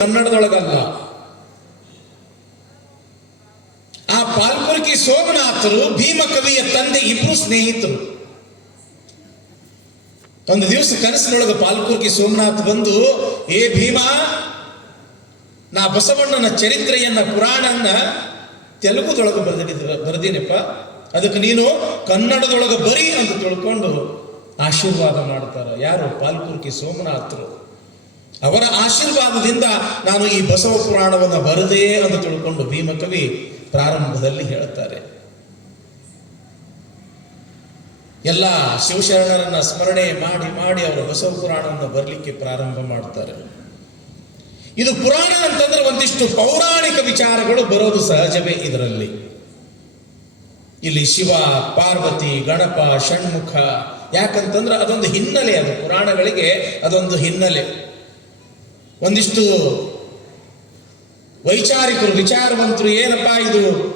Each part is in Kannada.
ಕನ್ನಡದೊಳಗಲ್ಲ. ಆ ಪಾಲ್ಪುರ್ಕಿ ಸೋಮನಾಥರು ಭೀಮ ಕವಿಯ ತಂದೆ ಇಬ್ಬರು ಸ್ನೇಹಿತರು. ಒಂದು ದಿವಸ ಕನಸಿನೊಳಗೆ ಪಾಲ್ಕುರ್ಕಿ ಸೋಮನಾಥ್ ಬಂದು, ಏ ಭೀಮ, ನಾ ಬಸವಣ್ಣನ ಚರಿತ್ರೆಯನ್ನ, ಪುರಾಣನ್ನ ತೆಲುಗುದೊಳಗೆ ಬರೆದಿದ್ದ ಬರ್ದಿನಪ್ಪ. ಅದಕ್ಕೆ ನೀನು ಕನ್ನಡದೊಳಗೆ ಬರೀ ಅಂತ ತಿಳ್ಕೊಂಡು ಆಶೀರ್ವಾದ ಮಾಡ್ತಾರ. ಯಾರು? ಪಾಲ್ಪುರ್ಕಿ ಸೋಮನಾಥರು. ಅವರ ಆಶೀರ್ವಾದದಿಂದ ನಾನು ಈ ಬಸವ ಪುರಾಣವನ್ನು ಬರದೇ ಅಂತ ತಿಳ್ಕೊಂಡು ಭೀಮಕವಿ ಪ್ರಾರಂಭದಲ್ಲಿ ಹೇಳ್ತಾರೆ ಎಲ್ಲ ಶಿವಶರಣರನ್ನ ಸ್ಮರಣೆ ಮಾಡಿ ಮಾಡಿ ಅವರು ಬಸವ ಪುರಾಣವನ್ನು ಬರಲಿಕ್ಕೆ ಪ್ರಾರಂಭ ಮಾಡ್ತಾರೆ. ಇದು ಪುರಾಣ ಅಂತಂದ್ರೆ ಒಂದಿಷ್ಟು ಪೌರಾಣಿಕ ವಿಚಾರಗಳು ಬರೋದು ಸಹಜವೇ ಇದರಲ್ಲಿ. ಇಲ್ಲಿ ಶಿವ, ಪಾರ್ವತಿ, ಗಣಪ, ಷಣ್ಮುಖ, ಯಾಕಂತಂದ್ರೆ ಅದೊಂದು ಹಿನ್ನೆಲೆ ಅದು ಪುರಾಣಗಳಿಗೆ ಅದೊಂದು ಹಿನ್ನೆಲೆ. ಒಂದಿಷ್ಟು ವೈಚಾರಿಕರು, ವಿಚಾರವಂತರು ಏನಪ್ಪಾ ಇದು?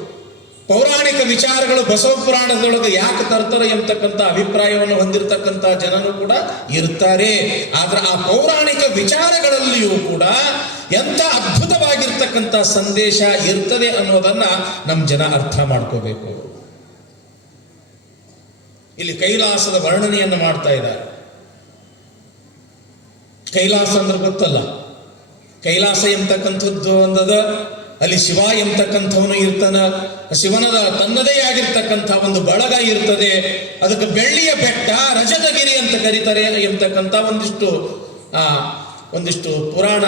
ಪೌರಾಣಿಕ ವಿಚಾರಗಳು ಬಸವ ಪುರಾಣದೊಳಗೆ ಯಾಕೆ ತರ್ತಾರೆ ಎಂಬತಕ್ಕಂಥ ಅಭಿಪ್ರಾಯವನ್ನು ಹೊಂದಿರತಕ್ಕಂಥ ಜನರು ಕೂಡ ಇರ್ತಾರೆ ಆದ್ರೆ ಆ ಪೌರಾಣಿಕ ವಿಚಾರಗಳಲ್ಲಿಯೂ ಕೂಡ ಎಂಥ ಅದ್ಭುತವಾಗಿರ್ತಕ್ಕಂಥ ಸಂದೇಶ ಇರ್ತದೆ ಅನ್ನೋದನ್ನ ನಮ್ಮ ಜನ ಅರ್ಥ ಮಾಡ್ಕೋಬೇಕು. ಇಲ್ಲಿ ಕೈಲಾಸದ ವರ್ಣನೆಯನ್ನು ಮಾಡ್ತಾ ಇದ್ದಾರೆ. ಕೈಲಾಸ ಅಂದ್ರೆ ಗೊತ್ತಲ್ಲ. ಕೈಲಾಸ ಎಂತಕ್ಕಂಥದ್ದು ಒಂದದ ಅಲ್ಲಿ ಶಿವ ಎಂತಕ್ಕಂಥವನು ಇರ್ತಾನ, ಶಿವನದ ತನ್ನದೇ ಆಗಿರ್ತಕ್ಕಂಥ ಒಂದು ಬಳಗ ಇರ್ತದೆ, ಅದಕ್ಕೆ ಬೆಳ್ಳಿಯ ಬೆಟ್ಟ, ರಜತಗಿರಿ ಅಂತ ಕರೀತಾರೆ ಎಂತಕ್ಕಂಥ ಒಂದಿಷ್ಟು, ಆ, ಒಂದಿಷ್ಟು ಪುರಾಣ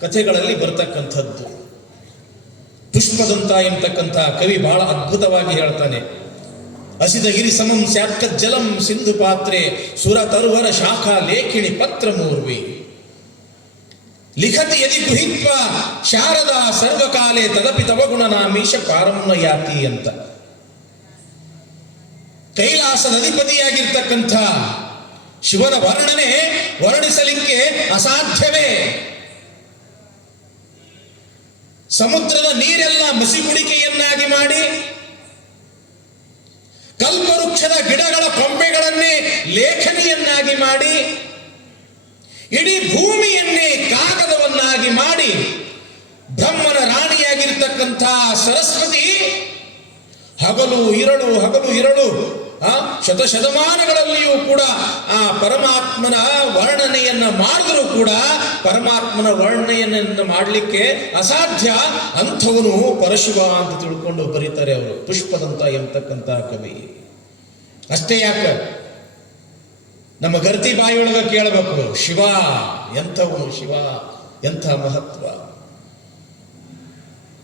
ಕಥೆಗಳಲ್ಲಿ ಬರ್ತಕ್ಕಂಥದ್ದು. ಪುಷ್ಪದಂತ ಎಂತಕ್ಕಂಥ ಕವಿ ಬಹಳ ಅದ್ಭುತವಾಗಿ ಹೇಳ್ತಾನೆ. ಹಸಿದಗಿರಿ ಸಮಂ ಸ್ಯಾತ್ಕ ಜಲಂ ಸಿಂಧು ಪಾತ್ರೆ, ಸುರ ತರುವರ ಶಾಖಾ ಲೇಖಿಣಿ ಪತ್ರ ಮೂರ್ವಿ. ಲಿಖತಿ ಯದಿ ಗೃಹೀತ್ವ ಶಾರದ ಸರ್ವಕಾಲೇ ತದಪಿ ತವಗುಣ ನಾಮೀಶ ಪಾರಮ್ನ ಯಾತಿ ಅಂತ. ಕೈಲಾಸ ಅಧಿಪತಿಯಾಗಿರ್ತಕ್ಕಂಥ ಶಿವನ ವರ್ಣನೆ ವರ್ಣಿಸಲಿಕ್ಕೆ ಅಸಾಧ್ಯವೇ? ಸಮುದ್ರದ ನೀರೆಲ್ಲ ಮುಸಿಗುಡಿಕೆಯನ್ನಾಗಿ ಮಾಡಿ ಕಲ್ಪವೃಕ್ಷದ ಗಿಡಗಳ ಕೊಂಬೆಗಳನ್ನೇ ಲೇಖನಿಯನ್ನಾಗಿ ಮಾಡಿ ಇಡೀ ಭೂಮಿಯನ್ನೇ ಕಾಗದವನ್ನಾಗಿ ಮಾಡಿ ಬ್ರಹ್ಮನ ರಾಣಿಯಾಗಿರ್ತಕ್ಕಂಥ ಸರಸ್ವತಿ ಹಗಲು ಇರಳು ಹಗಲು ಇರಳು, ಆ ಶತಶತಮಾನಗಳಲ್ಲಿಯೂ ಕೂಡ ಆ ಪರಮಾತ್ಮನ ವರ್ಣನೆಯನ್ನ ಮಾಡಿದರೂ ಕೂಡ ಪರಮಾತ್ಮನ ವರ್ಣನೆಯನ್ನ ಮಾಡಲಿಕ್ಕೆ ಅಸಾಧ್ಯ ಅಂಥವನು ಪರಶುವ ಅಂತ ತಿಳ್ಕೊಂಡು ಬರೀತಾರೆ ಅವರು. ಪುಷ್ಪದಂತ ಎಂಬತಕ್ಕಂಥ ಕವಿ. ಅಷ್ಟೇ ಯಾಕ? ನಮ್ಮ ಗರ್ತಿ ಬಾಯಿಯೊಳಗ ಕೇಳಬೇಕು. ಶಿವ ಎಂಥವನು ಶಿವ, ಎಂಥ ಮಹತ್ವ?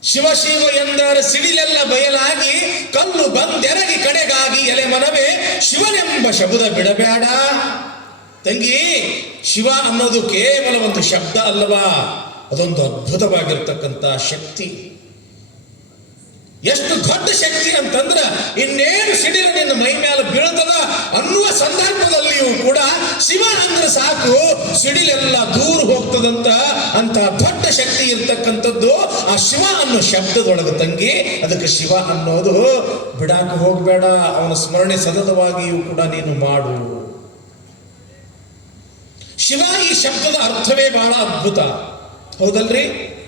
ಶಿವ ಶಿವ ಎಂದರೆ ಸಿಡಿಲೆಲ್ಲ ಬಯಲಾಗಿ, ಕಲ್ಲು ಬಂದೆರಗಿ ಕಡೆಗಾಗಿ ಎಲೆ ಮನವೇ, ಶಿವನೆಂಬ ಶಬ್ದ ಬಿಡಬೇಡ. ತಂಗಿ, ಶಿವ ಅನ್ನೋದು ಕೇವಲ ಒಂದು ಶಬ್ದ ಅಲ್ಲವಾ? ಅದೊಂದು ಅದ್ಭುತವಾಗಿರ್ತಕ್ಕಂಥ ಶಕ್ತಿ. ಎಷ್ಟು ದೊಡ್ಡ ಶಕ್ತಿ ಅಂತಂದ್ರ ಇನ್ನೇನು ಸಿಡಿಲು ನಿನ್ನ ಮೈ ಮೇಲೆ ಬೀಳ್ತದ ಅನ್ನುವ ಸಂದರ್ಭದಲ್ಲಿಯೂ ಕೂಡ ಶಿವ ಅಂದ್ರೆ ಸಾಕು ಸಿಡಿಲೆಲ್ಲ ದೂರ ಹೋಗ್ತದಂತ ಅಂತ ದೊಡ್ಡ ಶಕ್ತಿ ಇರ್ತಕ್ಕಂಥದ್ದು ಆ ಶಿವ ಅನ್ನೋ ಶಬ್ದದೊಳಗೆ ತಂಗಿ, ಅದಕ್ಕೆ ಶಿವ ಅನ್ನೋದು ಬಿಡಾಕ ಹೋಗಬೇಡ, ಅವನ ಸ್ಮರಣೆ ಸತತವಾಗಿಯೂ ಕೂಡ ನೀನು ಮಾಡು. ಶಿವ ಈ ಶಬ್ದದ ಅರ್ಥವೇ ಬಹಳ ಅದ್ಭುತ. ಹೌದಲ್ರಿ?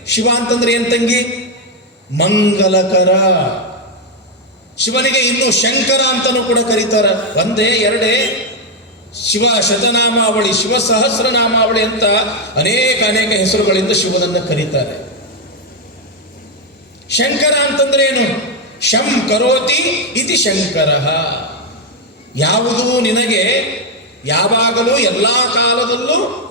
ಶಿವ ಅಂತಂದ್ರೆ ಏನ್ ತಂಗಿ? ಮಂಗಲಕರ. ಶಿವನಿಗೆ ಇನ್ನು ಶಂಕರ ಅಂತಲೂ ಕೂಡ ಕರೀತಾರ. ಒಂದೇ, ಎರಡೇ. ಶಿವ ಶತನಾಮಾವಳಿ, ಶಿವ ಸಹಸ್ರನಾಮಾವಳಿ ಅಂತ ಅನೇಕ ಅನೇಕ ಹೆಸರುಗಳಿಂದ ಶಿವನನ್ನು ಕರೀತಾರೆ. ಶಂಕರ ಅಂತಂದ್ರೆ ಏನು ಶಂ ಕರೋತಿ ಇತಿ ಶಂಕರ. ಯಾವುದು ನಿನಗೆ ಯಾವಾಗಲೂ ಎಲ್ಲಾ ಕಾಲದಲ್ಲೂ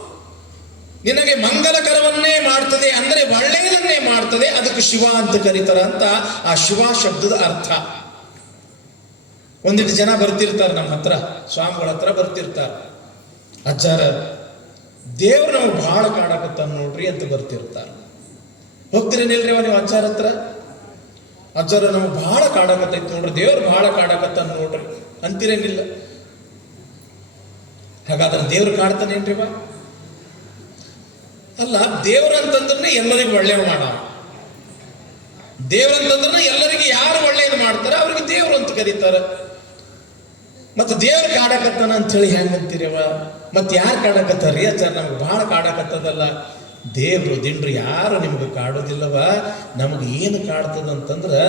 ನಿನಗೆ ಮಂಗಲಕರವನ್ನೇ ಮಾಡ್ತದೆ ಅಂದರೆ ಒಳ್ಳೆಯದನ್ನೇ ಮಾಡ್ತದೆ, ಅದಕ್ಕೆ ಶಿವ ಅಂತ ಕರೀತಾರ ಅಂತ ಆ ಶಿವ ಶಬ್ದದ ಅರ್ಥ. ಒಂದಿಟ್ಟು ಜನ ಬರ್ತಿರ್ತಾರೆ ನಮ್ಮ ಹತ್ರ, ಸ್ವಾಮಿಗಳ ಹತ್ರ ಬರ್ತಿರ್ತಾರೆ. ಅಜ್ಜಾರ, ದೇವ್ರು ನಾವು ಬಹಳ ಕಾಡಕತ್ತಾನ ನೋಡ್ರಿ ಅಂತ ಬರ್ತಿರ್ತಾರೆ. ಹೋಗ್ತೀರೇನಿಲ್ರಿ ಅವ ನೀವು ಅಜ್ಜಾರ ಹತ್ರ? ಅಜ್ಜಾರ ನಾವು ಬಹಳ ಕಾಡಕತ್ತೈತಿ ನೋಡ್ರಿ, ದೇವ್ರು ಬಹಳ ಕಾಡಕತ್ತಾನ ನೋಡ್ರಿ. ಅಂತಿರೇನಿಲ್ಲ. ಹಾಗಾದ್ರೆ ದೇವ್ರು ಕಾಡ್ತಾನೇನ್ರಿ ಬಾ ಅಲ್ಲ ದೇವ್ರಂತಂದ್ರೆ ಎಲ್ಲರಿಗೂ ಒಳ್ಳೆಯ ಮಾಡ ದೇವ್ರಂತಂದ್ರೆ ಎಲ್ಲರಿಗೆ ಯಾರು ಒಳ್ಳೆಯದು ಮಾಡ್ತಾರೆ, ಅವ್ರಿಗೆ ದೇವ್ರು ಅಂತ ಕರೀತಾರೆ. ಮತ್ತೆ ದೇವ್ರು ಕಾಡಕತ್ತಾನ ಅಂತ ಹೇಳಿ ಹೆಂಗ್ ಅಂತೀರವ ಮತ್ತೆ ಯಾರು ಕಾಡಕತ್ತಾರ್ರಿ ಆಚಾರ ನಮ್ಗೆ ಬಹಳ ಕಾಡಕತ್ತದಲ್ಲ. ದೇವ್ರು, ದಿಂಡ್ರು ಯಾರು ನಿಮ್ಗೆ ಕಾಡೋದಿಲ್ಲವ ನಮಗೆ ಏನು ಕಾಡ್ತದಂತಂದ್ರೆ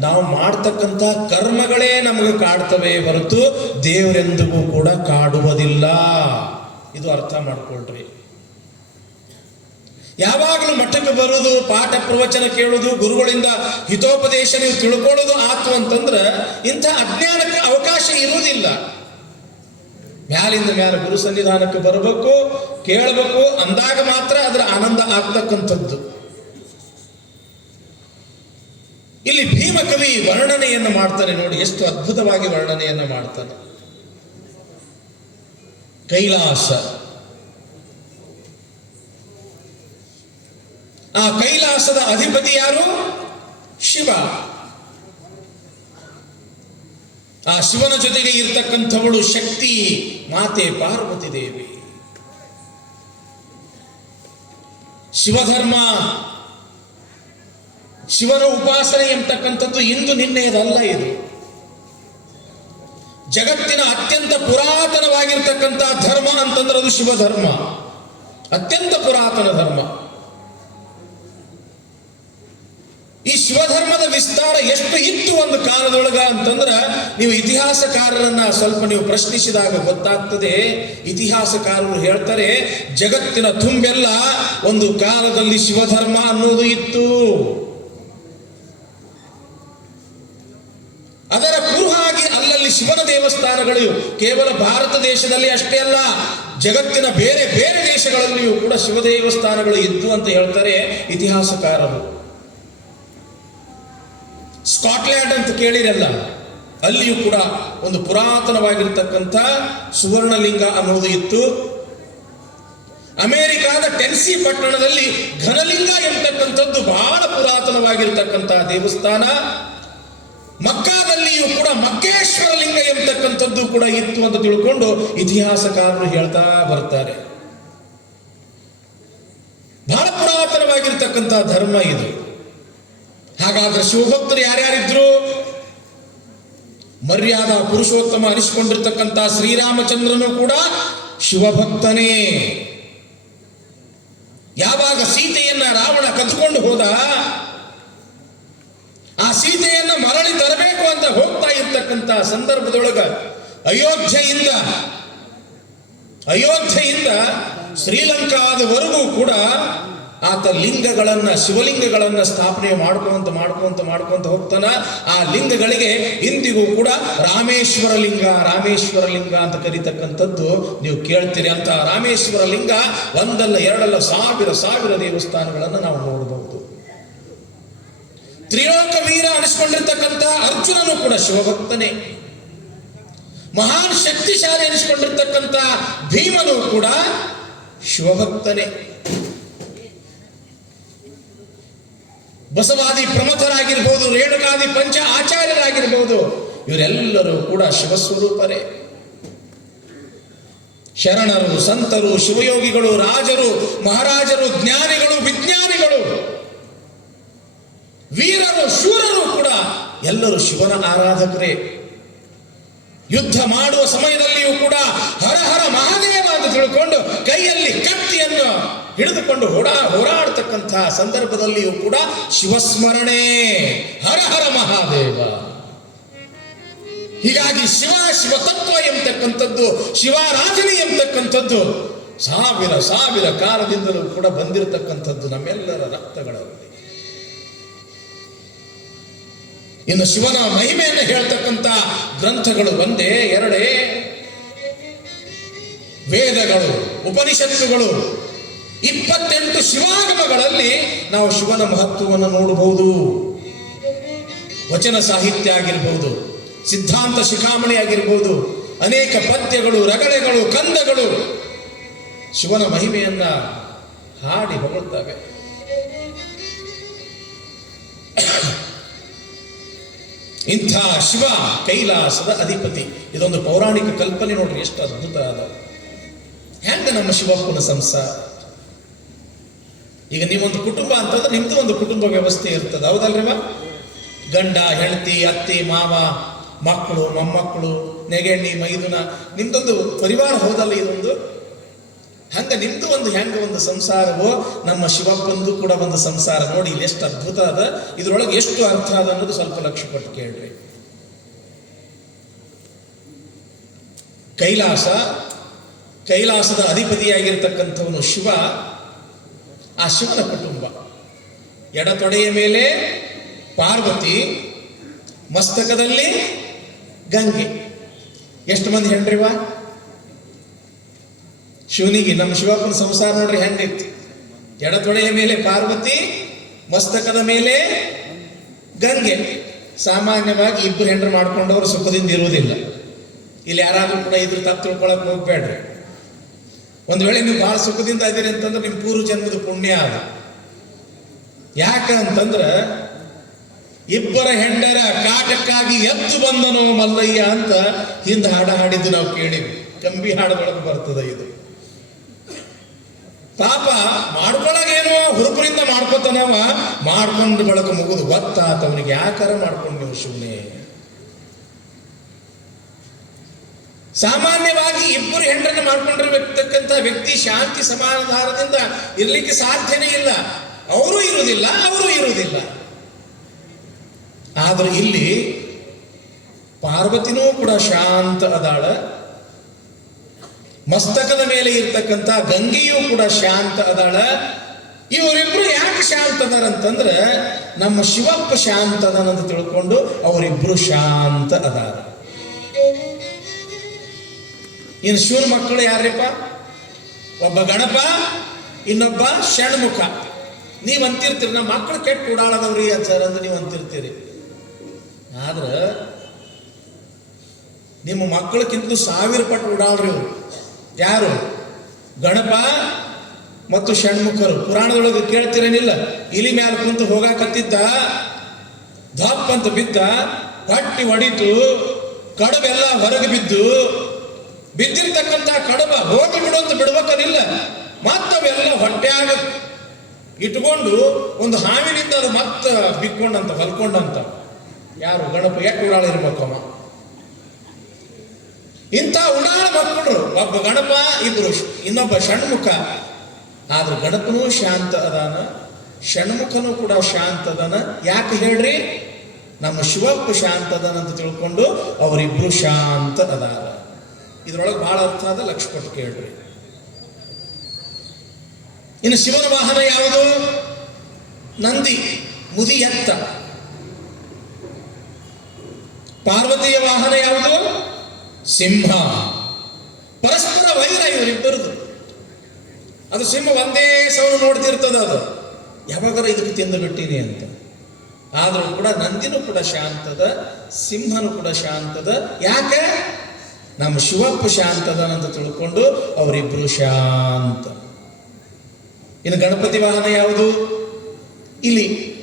ನಾವು ಮಾಡ್ತಕ್ಕಂಥ ಕರ್ಮಗಳೇ ನಮಗೆ ಕಾಡ್ತವೆ ಹೊರತು ದೇವರೆಂದಿಗೂ ಕೂಡ ಕಾಡುವುದಿಲ್ಲ. ಇದು ಅರ್ಥ ಮಾಡ್ಕೊಳ್ರಿ. ಯಾವಾಗಲೂ ಮಠಕ್ಕೆ ಬರೋದು ಪಾಠ ಪ್ರವಚನ ಕೇಳೋದು ಗುರುಗಳಿಂದ ಹಿತೋಪದೇಶ ನೀವು ತಿಳ್ಕೊಳ್ಳೋದು ಆತು ಅಂತಂದ್ರೆ ಇಂಥ ಅಜ್ಞಾನಕ್ಕೆ ಅವಕಾಶ ಇರುವುದಿಲ್ಲ. ಮ್ಯಾಲಿಂದ ಮ್ಯಾಲ ಗುರು ಸನ್ನಿಧಾನಕ್ಕೆ ಬರಬೇಕು, ಕೇಳಬೇಕು, ಅಂದಾಗ ಮಾತ್ರ ಅದರ ಆನಂದ ಆಗ್ತಕ್ಕಂಥದ್ದು. ಇಲ್ಲಿ ಭೀಮಕವಿ ವರ್ಣನೆಯನ್ನು ಮಾಡ್ತಾನೆ ನೋಡಿ, ಎಷ್ಟು ಅದ್ಭುತವಾಗಿ ವರ್ಣನೆಯನ್ನು ಮಾಡ್ತಾನೆ. ಕೈಲಾಸ. ಆ ಕೈಲಾಸದ ಅಧಿಪತಿ ಯಾರು? ಶಿವ. ಆ ಶಿವನ ಜೊತೆಗೆ ಇರ್ತಕ್ಕಂಥವಳು ಶಕ್ತಿ, ಮಾತೆ ಪಾರ್ವತಿ ದೇವಿ. ಶಿವಧರ್ಮ, ಶಿವನ ಉಪಾಸನೆ ಎಂಬತಕ್ಕಂಥದ್ದು ಇಂದು ನಿನ್ನೆಯದಲ್ಲ ಇದು. ಜಗತ್ತಿನ ಅತ್ಯಂತ ಪುರಾತನವಾಗಿರ್ತಕ್ಕಂಥ ಧರ್ಮ ಅಂತಂದ್ರೆ ಅದು ಶಿವಧರ್ಮ. ಅತ್ಯಂತ ಪುರಾತನ ಧರ್ಮ. ಈ ಶಿವಧರ್ಮದ ವಿಸ್ತಾರ ಎಷ್ಟು ಇತ್ತು ಒಂದು ಕಾಲದೊಳಗ ಅಂತಂದ್ರ ನೀವು ಇತಿಹಾಸಕಾರರನ್ನ ಸ್ವಲ್ಪ ನೀವು ಪ್ರಶ್ನಿಸಿದಾಗ ಗೊತ್ತಾಗ್ತದೆ. ಇತಿಹಾಸಕಾರರು ಹೇಳ್ತಾರೆ, ಜಗತ್ತಿನ ತುಂಬೆಲ್ಲ ಒಂದು ಕಾಲದಲ್ಲಿ ಶಿವಧರ್ಮ ಅನ್ನೋದು ಇತ್ತು. ಅದರ ಕುರುಹಾಗಿ ಅಲ್ಲಲ್ಲಿ ಶಿವನ ದೇವಸ್ಥಾನಗಳು ಕೇವಲ ಭಾರತ ದೇಶದಲ್ಲಿ ಅಷ್ಟೇ ಅಲ್ಲ, ಜಗತ್ತಿನ ಬೇರೆ ಬೇರೆ ದೇಶಗಳಲ್ಲಿಯೂ ಕೂಡ ಶಿವ ದೇವಸ್ಥಾನಗಳು ಇದ್ದು ಅಂತ ಹೇಳ್ತಾರೆ ಇತಿಹಾಸಕಾರರು. ಸ್ಕಾಟ್ಲ್ಯಾಂಡ್ ಅಂತ ಕೇಳಿರಲ್ಲ, ಅಲ್ಲಿಯೂ ಕೂಡ ಒಂದು ಪುರಾತನವಾಗಿರ್ತಕ್ಕಂಥ ಸುವರ್ಣಲಿಂಗ ಅನ್ನೋದು ಇತ್ತು. ಅಮೆರಿಕಾದ ಟೆನ್ಸಿ ಪಟ್ಟಣದಲ್ಲಿ ಘನಲಿಂಗ ಎಂಬತಕ್ಕಂಥದ್ದು ಬಹಳ ಪುರಾತನವಾಗಿರ್ತಕ್ಕಂತಹ ದೇವಸ್ಥಾನ. ಮಕ್ಕಾದಲ್ಲಿಯೂ ಕೂಡ ಮಕ್ಕೇಶ್ವರ ಲಿಂಗ ಎಂಬತಕ್ಕಂಥದ್ದು ಕೂಡ ಇತ್ತು ಅಂತ ತಿಳ್ಕೊಂಡು ಇತಿಹಾಸಕಾರರು ಹೇಳ್ತಾ ಬರ್ತಾರೆ ಬಹಳ ಪುರಾತನವಾಗಿರ್ತಕ್ಕಂತಹ ಧರ್ಮ ಇದು. ಹಾಗಾದ್ರೆ ಶಿವಭಕ್ತರು ಯಾರ್ಯಾರಿದ್ರು? ಮರ್ಯಾದ ಪುರುಷೋತ್ತಮ ಅನಿಸಿಕೊಂಡಿರ್ತಕ್ಕಂಥ ಶ್ರೀರಾಮಚಂದ್ರನು ಕೂಡ ಶಿವಭಕ್ತನೇ. ಯಾವಾಗ ಸೀತೆಯನ್ನ ರಾವಣ ಕದ್ಕೊಂಡು ಹೋದ, ಆ ಸೀತೆಯನ್ನ ಮರಳಿ ತರಬೇಕು ಅಂತ ಹೋಗ್ತಾ ಇರ್ತಕ್ಕಂಥ ಸಂದರ್ಭದೊಳಗ ಅಯೋಧ್ಯೆಯಿಂದ ಅಯೋಧ್ಯೆಯಿಂದ ಶ್ರೀಲಂಕಾದವರೆಗೂ ಕೂಡ ಆತ ಲಿಂಗಗಳನ್ನ, ಶಿವಲಿಂಗಗಳನ್ನ ಸ್ಥಾಪನೆ ಮಾಡ್ಕೊಂತ ಮಾಡ್ಕೊಂತ ಮಾಡ್ಕೊಂತ ಹೋಗ್ತಾನ. ಆ ಲಿಂಗಗಳಿಗೆ ಇಂದಿಗೂ ಕೂಡ ರಾಮೇಶ್ವರ ಲಿಂಗ ರಾಮೇಶ್ವರ ಲಿಂಗ ಅಂತ ಕರೀತಕ್ಕಂಥದ್ದು ನೀವು ಕೇಳ್ತೀರಿ ಅಂತ. ರಾಮೇಶ್ವರ ಲಿಂಗ ಒಂದಲ್ಲ ಎರಡಲ್ಲ ಸಾವಿರ ಸಾವಿರ ದೇವಸ್ಥಾನಗಳನ್ನು ನಾವು ನೋಡಬಹುದು ತ್ರಿಲೋಕ ವೀರ ಅನಿಸ್ಕೊಂಡಿರ್ತಕ್ಕಂಥ ಅರ್ಜುನನು ಕೂಡ ಶಿವಭಕ್ತನೇ. ಮಹಾನ್ ಶಕ್ತಿಶಾಲಿ ಅನಿಸ್ಕೊಂಡಿರ್ತಕ್ಕಂಥ ಭೀಮನು ಕೂಡ ಶಿವಭಕ್ತನೇ. ಬಸವಾದಿ ಪ್ರಮುಖರಾಗಿರ್ಬೋದು, ರೇಣುಕಾದಿ ಪಂಚ ಆಚಾರ್ಯರಾಗಿರ್ಬೋದು, ಇವರೆಲ್ಲರೂ ಕೂಡ ಶಿವಸ್ವರೂಪರೇ. ಶರಣರು, ಸಂತರು, ಶಿವಯೋಗಿಗಳು, ರಾಜರು, ಮಹಾರಾಜರು, ಜ್ಞಾನಿಗಳು, ವಿಜ್ಞಾನಿಗಳು, ವೀರರು, ಶೂರರು ಕೂಡ ಎಲ್ಲರೂ ಶಿವನ ಆರಾಧಕರೇ. ಯುದ್ಧ ಮಾಡುವ ಸಮಯದಲ್ಲಿಯೂ ಕೂಡ ಹರ ಹರ ಮಹಾದೇವ ಅಂತ ತಿಳ್ಕೊಂಡು ಕೈಯಲ್ಲಿ ಕತ್ತಿಯನ್ನು ಹಿಡಿದುಕೊಂಡು ಹೋರಾ ಹೋರಾಡ್ತಕ್ಕಂತಹ ಸಂದರ್ಭದಲ್ಲಿಯೂ ಕೂಡ ಶಿವಸ್ಮರಣೆ. ಹರ ಹರ ಮಹಾದೇವ. ಹೀಗಾಗಿ ಶಿವ ಶಿವತತ್ವ ಎಂಬತಕ್ಕಂಥದ್ದು ಶಿವಾರಾಧನೆ ಎಂಬತಕ್ಕಂಥದ್ದು ಸಾವಿರ ಸಾವಿರ ಕಾಲದಿಂದಲೂ ಕೂಡ ಬಂದಿರತಕ್ಕಂಥದ್ದು ನಮ್ಮೆಲ್ಲರ ರಕ್ತಗಳಲ್ಲಿ. ಇನ್ನು ಶಿವನ ಮಹಿಮೆಯನ್ನು ಹೇಳ್ತಕ್ಕಂಥ ಗ್ರಂಥಗಳು ಒಂದೇ, ಎರಡೇ. ವೇದಗಳು, ಉಪನಿಷತ್ತುಗಳು ಇಪ್ಪತ್ತೆಂಟು ಶಿವಾಗಮಗಳಲ್ಲಿ ನಾವು ಶಿವನ ಮಹತ್ವವನ್ನು ನೋಡಬಹುದು. ವಚನ ಸಾಹಿತ್ಯ ಆಗಿರ್ಬೋದು, ಸಿದ್ಧಾಂತ ಶಿಖಾಮಣಿ ಆಗಿರ್ಬೋದು, ಅನೇಕ ಪದ್ಯಗಳು, ರಗಳೆಗಳು, ಕಂದಗಳು ಶಿವನ ಮಹಿಮೆಯನ್ನ ಹಾಡಿ ಹೊಗಳ್ತವೆ. ಇಂಥ ಶಿವ ಕೈಲಾಸದ ಅಧಿಪತಿ. ಇದೊಂದು ಪೌರಾಣಿಕ ಕಲ್ಪನೆ ನೋಡ್ರಿ, ಎಷ್ಟು ಅದ್ಭುತ ಅದ ಹೆಂಗ ನಮ್ಮ ಶಿವಪ್ಪನ ಸಂಸಾರ? ಈಗ ನೀವೊಂದು ಕುಟುಂಬ ಅಂತಂದ್ರೆ ನಿಮ್ದು ಒಂದು ಕುಟುಂಬ ವ್ಯವಸ್ಥೆ ಇರ್ತದೆ. ಹೌದಲ್ರಿವ? ಗಂಡ, ಹೆಂಡತಿ, ಅತ್ತಿ, ಮಾವ, ಮಕ್ಕಳು, ಮೊಮ್ಮಕ್ಕಳು, ನೆಗೆಣ್ಣಿ, ಮೈದುನ, ನಿಮ್ದೊಂದು ಪರಿವಾರ ಹೌದಲ್ಲ ಇದೊಂದು? ಹಂಗ ನಿಮ್ದು ಒಂದು ಹೆಂಗ ಒಂದು ಸಂಸಾರವೋ, ನಮ್ಮ ಶಿವಪ್ಪಂದು ಕೂಡ ಒಂದು ಸಂಸಾರ. ನೋಡಿ, ಇಲ್ಲಿ ಎಷ್ಟು ಅದ್ಭುತ ಅದ. ಇದ್ರೊಳಗೆ ಎಷ್ಟು ಅರ್ಥ ಅದ ಅನ್ನೋದು ಸ್ವಲ್ಪ ಲಕ್ಷ ಪಟ್ಟು ಕೇಳ್ರಿ. ಕೈಲಾಸ, ಕೈಲಾಸದ ಅಧಿಪತಿಯಾಗಿರ್ತಕ್ಕಂಥವನು ಶಿವ. ಆ ಶಿವನ ಕುಟುಂಬ. ಎಡತೊಡೆಯ ಮೇಲೆ ಪಾರ್ವತಿ, ಮಸ್ತಕದಲ್ಲಿ ಗಂಗೆ. ಎಷ್ಟು ಮಂದಿ ಹೆಂಡ್ರಿವಾ? ಶಿವನಿಗೆ ನಮ್ಮ ಶಿವಪ್ಪನ ಸಂಸಾರ ನೋಡ್ರಿ ಹೆಂಗಿತ್ತು ಎಡತೊಡೆಯ ಮೇಲೆ ಪಾರ್ವತಿ, ಮಸ್ತಕದ ಮೇಲೆ ಗಂಗೆ. ಸಾಮಾನ್ಯವಾಗಿ ಇಬ್ಬರು ಹೆಂಡ್ರು ಮಾಡ್ಕೊಂಡವರು ಸುಖದಿಂದ ಇರುವುದಿಲ್ಲ. ಇಲ್ಲಿ ಯಾರಾದರೂ ಕೂಡ ಇದ್ರ ತಪ್ಪು ತಿಳ್ಕೊಳಕ್ ಹೋಗ್ಬೇಡ್ರಿ. ಒಂದ್ ವೇಳೆ ನೀವು ಬಹಳ ಸುಖದಿಂದ ಇದ್ದೀರಿ ಅಂತಂದ್ರೆ ನಿಮ್ಮ ಪೂರ್ವ ಜನ್ಮದ ಪುಣ್ಯ ಅದ. ಯಾಕೆ ಅಂತಂದ್ರೆ ಇಬ್ಬರ ಹೆಂಡರ ಕಾಟಕ್ಕಾಗಿ ಎದ್ದು ಬಂದನು ಮಲ್ಲಯ್ಯ ಅಂತ ಹಿಂದೆ ಹಾಡ ಹಾಡಿದ್ದು ನಾವು ಕೇಳಿವಿ ಕಂಬಿ ಹಾಡುಗಳಿಗೆ ಬರ್ತದೆ ಇದು. ಪಾಪ ಮಾಡ್ಕೊಳಗೇನೋ ಹುರುಪರಿಂದ ಮಾಡ್ಕೊತಾನವ, ಮಾಡ್ಕೊಂಡು ಬಳಕ ಮುಗಿದು ಗೊತ್ತಾತ ಅವನಿಗೆ ಯಾಕಾರ ಮಾಡ್ಕೊಂಡು ನೀವು ಶಿವನೇ ಸಾಮಾನ್ಯವಾಗಿ ಇಬ್ಬರು ಹೆಂಡರನ್ನು ಮಾಡ್ಕೊಂಡಿರ್ತಕ್ಕಂಥ ವ್ಯಕ್ತಿ ಶಾಂತಿ ಸಮಾಧಾನದಿಂದ ಇರಲಿಕ್ಕೆ ಸಾಧ್ಯನೇ ಇಲ್ಲ. ಅವರು ಇರುವುದಿಲ್ಲ ಅವರು ಇರುವುದಿಲ್ಲ. ಆದ್ರೆ ಇಲ್ಲಿ ಪಾರ್ವತಿನೂ ಕೂಡ ಶಾಂತ ಅದಾಳ. ಮಸ್ತಕದ ಮೇಲೆ ಇರ್ತಕ್ಕಂಥ ಗಂಗೆಯೂ ಕೂಡ ಶಾಂತ ಅದಾಳ. ಇವರಿಬ್ರು ಯಾಕೆ ಶಾಂತ ಅದಾರಂತಂದ್ರೆ ನಮ್ಮ ಶಿವಪ್ಪ ಶಾಂತ ಅದಾನಂತ ತಿಳ್ಕೊಂಡು ಅವರಿಬ್ರು ಶಾಂತ ಅದಾರ. ಇನ್ನು ಶಿವನ ಮಕ್ಕಳು ಯಾರ್ರಿಪ್ಪ? ಒಬ್ಬ ಗಣಪ, ಇನ್ನೊಬ್ಬ ಷಣ್ಮುಖ ನೀವು ಅಂತಿರ್ತೀರಿ ನಮ್ಮ ಮಕ್ಕಳು ಕೆಟ್ಟು ಓಡಾಡದವ್ರಿ ಸರ್ ಅಂದ್ರೆ ನೀವು ಅಂತಿರ್ತೀರಿ. ಆದ್ರೆ ನಿಮ್ಮ ಮಕ್ಕಳಕ್ಕಿಂತ ಸಾವಿರ ಪಟ್ಟು ಓಡಾಡ್ರಿ ಯಾರು? ಗಣಪ ಮತ್ತು ಷಣ್ಮುಖರು ಪುರಾಣದೊಳಗೆ ಕೇಳ್ತಿರೇನಿಲ್ಲ? ಇಲಿ ಮ್ಯಾಲ ಕುಂತು ಹೋಗಾಕತ್ತಿದ್ದ ಧಪ್ ಅಂತ ಬಿದ್ದ ಪಟ್ಟಿ ಹೊಡಿತು ಕಡುಬೆಲ್ಲ ಹೊರಗೆ ಬಿದ್ದು ಬಿದ್ದಿರ್ತಕ್ಕಂಥ ಕಡಬ ಹೋಗಿ ಬಿಡು ಅಂತ ಬಿಡ್ಬೇಕನಿಲ್ಲ ಮತ್ತವೆಲ್ಲ ಹೊಟ್ಟೆಯಾಗ ಇಟ್ಕೊಂಡು ಒಂದು ಹಾವಿನಿಂದ ಅದು ಮತ್ತ ಬಿಕ್ಕೊಂಡಂತ, ಹೊಲ್ಕೊಂಡಂತ. ಯಾರು ಗಣಪ ಎಷ್ಟು ಉಡಾಳ ಇರ್ಬೇಕು ಇಂಥ ಉಡಾಳ ಮಕ್ಕಳು ಒಬ್ಬ ಗಣಪ, ಇಬ್ರು ಇನ್ನೊಬ್ಬ ಷಣ್ಮುಖ. ಆದ್ರೆ ಗಣಪನೂ ಶಾಂತ ಅದಾನ, ಷಣ್ಮುಖನೂ ಕೂಡ ಶಾಂತ ಅದಾನ. ಯಾಕೆ ಹೇಳ್ರಿ? ನಮ್ಮ ಶಿವಪ್ಪ ಶಾಂತ ಅದಾನ ಅಂತ ತಿಳ್ಕೊಂಡು ಅವರಿಬ್ರು ಶಾಂತ ಅದಾರ. ಇದ್ರೊಳಗೆ ಬಹಳ ಅರ್ಥ ಆದ ಲಕ್ಷ ಕೊಟ್ಟು ಕೇಳ್ರಿ. ಇನ್ನು ಶಿವನ ವಾಹನ ಯಾವುದು? ನಂದಿ, ಮುದಿ ಎತ್ತ. ಪಾರ್ವತಿಯ ವಾಹನ ಯಾವುದು? ಸಿಂಹ. ಪರಸ್ಪರ ವೈರ ಇವರಿಬ್ಬರದು. ಅದು ಸಿಂಹ ಒಂದೇ ಸೌನು ನೋಡ್ತಿರ್ತದ ಅದು. ಯಾವಾಗಾರ ಇದಕ್ಕೆ ತಿಂದು ಬಿಟ್ಟಿನಿ ಅಂತ. ಆದರೂ ಕೂಡ ನಂದಿನೂ ಕೂಡ ಶಾಂತದ, ಸಿಂಹನು ಕೂಡ ಶಾಂತದ. ಯಾಕೆ? ನಮ್ಮ ಶಿವಪ್ಪ ಶಾಂತದನಂತ ತಿಳ್ಕೊಂಡು ಅವರಿಬ್ರು ಶಾಂತ. ಇನ್ನು ಗಣಪತಿ ವಾಹನ ಯಾವುದು? ಇಲಿ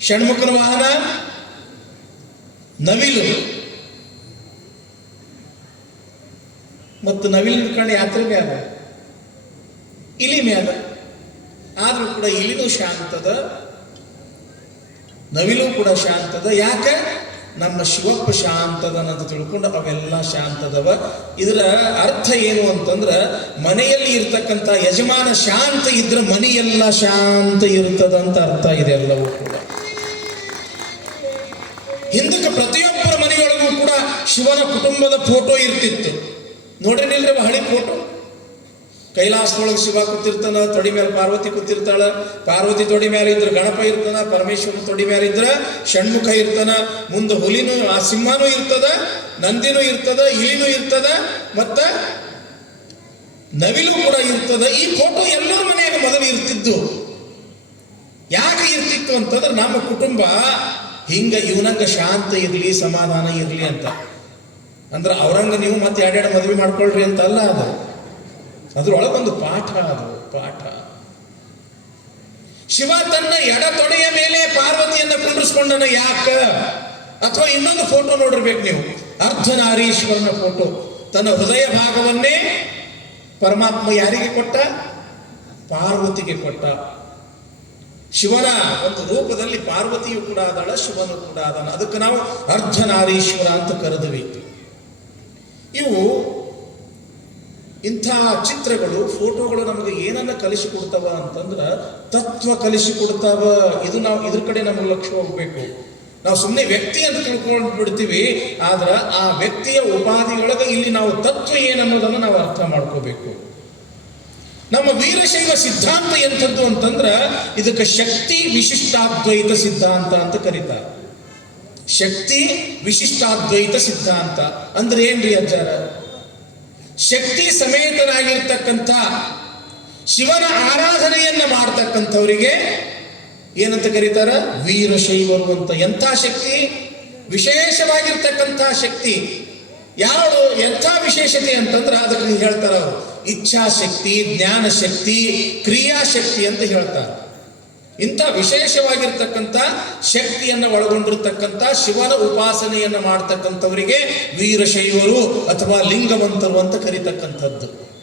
ಷಣ್ಮುಖನ ವಾಹನ? ನವಿಲು. ಮತ್ತು ನವಿಲು ಕಂಡು ಯಾತ್ರೆ ಮ್ಯಾಲ ಇಲಿ ಮ್ಯಾಲ ಆದ್ರೂ ಕೂಡ ಇಲಿನೂ ಶಾಂತದ, ನವಿಲು ಕೂಡ ಶಾಂತದ. ಯಾಕೆ? ನಮ್ಮ ಶಿವಪ್ಪ ಶಾಂತದನಂತ ತಿಳ್ಕೊಂಡು ಅವೆಲ್ಲ ಶಾಂತದವ. ಇದರ ಅರ್ಥ ಏನು ಅಂತಂದ್ರೆ, ಮನೆಯಲ್ಲಿ ಇರ್ತಕ್ಕಂಥ ಯಜಮಾನ ಶಾಂತ ಇದ್ರೆ ಮನೆಯೆಲ್ಲ ಶಾಂತ ಇರ್ತದಂತ ಅರ್ಥ ಇದೆ ಎಲ್ಲವೂ ಕೂಡ. ಹಿಂದಕ್ಕೆ ಪ್ರತಿಯೊಬ್ಬರ ಮನೆಯೊಳಗೂ ಕೂಡ ಶಿವನ ಕುಟುಂಬದ ಫೋಟೋ ಇರ್ತಿತ್ತು. ನೋಡ್ರಿ ಹಳಿ ಫೋಟೋ ಕೈಲಾಸದೊಳಗೆ ಶಿವ ಕೂತಿರ್ತಾನ, ತೊಡಿ ಮೇಲೆ ಪಾರ್ವತಿ ಕೂತಿರ್ತಾಳ. ಪಾರ್ವತಿ ತೊಡಿ ಮೇಲೆ ಇದ್ರೆ ಗಣಪ ಇರ್ತಾನ ಪರಮೇಶ್ವರನ ತೊಡಿ ಮೇಲೆ ಇದ್ರೆ ಷಣ್ಮುಖ ಇರ್ತಾನ ಮುಂದೆ ಹುಲಿನೂ, ಆ ಸಿಂಹನೂ ಇರ್ತದ, ನಂದಿನೂ ಇರ್ತದ, ಇಲಿನೂ ಇರ್ತದ, ಮತ್ತ ನವಿಲು ಕೂಡ ಇರ್ತದ. ಈ ಫೋಟೋ ಎಲ್ಲರ ಮನೆಯಾಗ ಮೊದಲು ಇರ್ತಿದ್ದು ಯಾಕೆ ಇರ್ತಿತ್ತು ಅಂತಂದ್ರೆ ನಮ್ಮ ಕುಟುಂಬ, ಹಿಂಗ ಇವನಂಗ ಶಾಂತ ಇರಲಿ, ಸಮಾಧಾನ ಇರಲಿ ಅಂತ. ಅಂದ್ರೆ ಅವ್ರಂಗ ನೀವು ಮತ್ತೆ ಎರಡೆರಡು ಮದುವೆ ಮಾಡ್ಕೊಳ್ರಿ ಅಂತ ಅಲ್ಲ ಅದು. ಅದ್ರೊಳಗೊಂದು ಪಾಠ ಅದು, ಪಾಠ. ಶಿವ ತನ್ನ ಎಡ ತೊಡೆಯ ಮೇಲೆ ಪಾರ್ವತಿಯನ್ನು ಕುಂಡಿಸ್ಕೊಂಡನ ಯಾಕ? ಅಥವಾ ಇನ್ನೊಂದು ಫೋಟೋ ನೋಡಿರ್ಬೇಕು ನೀವು. ಅರ್ಧನಾರೀಶ್ವರನ ಫೋಟೋ. ತನ್ನ ಹೃದಯ ಭಾಗವನ್ನೇ ಪರಮಾತ್ಮ ಯಾರಿಗೆ ಕೊಟ್ಟ? ಪಾರ್ವತಿಗೆ ಕೊಟ್ಟ. ಶಿವನ ಒಂದು ರೂಪದಲ್ಲಿ ಪಾರ್ವತಿಯು ಕೂಡ ಆದಾಳ, ಶಿವನು ಕೂಡ ಆದಾನ. ಅದಕ್ಕೆ ನಾವು ಅರ್ಧನಾರೀಶ್ವರ ಅಂತ ಕರೆದಬೇಕು ಇವು ಇಂಥ ಚಿತ್ರಗಳು, ಫೋಟೋಗಳು ನಮಗೆ ಏನನ್ನ ಕಲಿಸಿಕೊಡ್ತಾವ ಅಂತಂದ್ರ ತತ್ವ ಕಲಿಸಿಕೊಡ್ತಾವ ಇದು ನಾವು ಇದ್ರ ಕಡೆ ನಮಗೆ ಲಕ್ಷ್ಯ ಹೋಗ್ಬೇಕು. ನಾವು ಸುಮ್ಮನೆ ವ್ಯಕ್ತಿ ಅಂತ ತಿಳ್ಕೊಂಡು ಬಿಡ್ತೀವಿ, ಆದ್ರೆ ಆ ವ್ಯಕ್ತಿಯ ಉಪಾಧಿಯೊಳಗೆ ಇಲ್ಲಿ ನಾವು ತತ್ವ ಏನನ್ನೋದನ್ನು ನಾವು ಅರ್ಥ ಮಾಡ್ಕೋಬೇಕು. ನಮ್ಮ ವೀರಶೈವ ಸಿದ್ಧಾಂತ ಎಂಥದ್ದು ಅಂತಂದ್ರ ಇದಕ್ಕೆ ಶಕ್ತಿ ವಿಶಿಷ್ಟಾದ್ವೈತ ಸಿದ್ಧಾಂತ ಅಂತ ಕರೀತಾರೆ. ಶಕ್ತಿ ವಿಶಿಷ್ಟಾದ್ವೈತ ಸಿದ್ಧಾಂತ ಅಂದ್ರೆ ಏನ್ರಿ ಅಜ್ಜಾರ? ಶಕ್ತಿ ಸಮೇತನಾಗಿರ್ತಕ್ಕಂಥ ಶಿವನ ಆರಾಧನೆಯನ್ನ ಮಾಡ್ತಕ್ಕಂಥವರಿಗೆ ಏನಂತ ಕರೀತಾರ? ವೀರಶೈವರು ಅಂತ. ಎಂಥ ಶಕ್ತಿ? ವಿಶೇಷವಾಗಿರ್ತಕ್ಕಂಥ ಶಕ್ತಿ. ಯಾರು ಎಂಥ ವಿಶೇಷತೆ ಅಂತಂದ್ರೆ ಅದಕ್ಕೆ ಹೇಳ್ತಾರ ಅವರು. ಇಚ್ಛಾಶಕ್ತಿ ಜ್ಞಾನ ಶಕ್ತಿ ಕ್ರಿಯಾಶಕ್ತಿ ಅಂತ ಹೇಳ್ತಾರೆ. ಇಂಥ ವಿಶೇಷವಾಗಿರ್ತಕ್ಕಂಥ ಶಕ್ತಿಯನ್ನು ಒಳಗೊಂಡಿರ್ತಕ್ಕಂಥ ಶಿವನ ಉಪಾಸನೆಯನ್ನು ಮಾಡ್ತಕ್ಕಂಥವರಿಗೆ ವೀರಶೈವರು ಅಥವಾ ಲಿಂಗವಂತರು ಅಂತ ಕರೀತಕ್ಕಂಥದ್ದು.